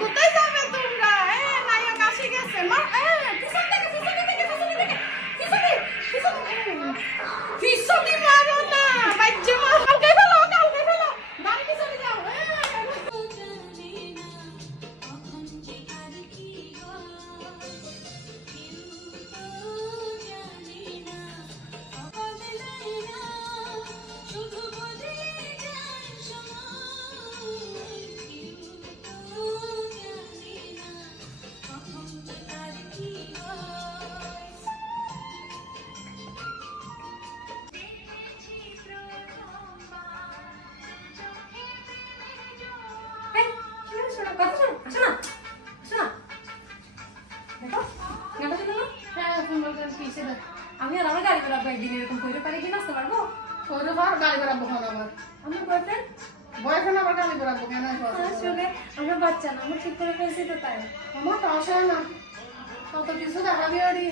কোথায় যাবে তোমরা? এ নায়ক আসি গেছে। মা আমি আর আমার গাড়ি বেড়াবো একদিন এরকম করে পারি কি নাচতে পারব শরীর ভার গাড়ি বেড়াবো কেন আবার আমার বয়ফ্রেন্ড বয়ফ্রেন্ড আবার গাড়ি বেড়াবো কেন আসলে আমার বাচ্চা না আমার ঠিক করে ফেলছি তো তাই আমার তো আসে না তত কিছু দেখাবি ওরি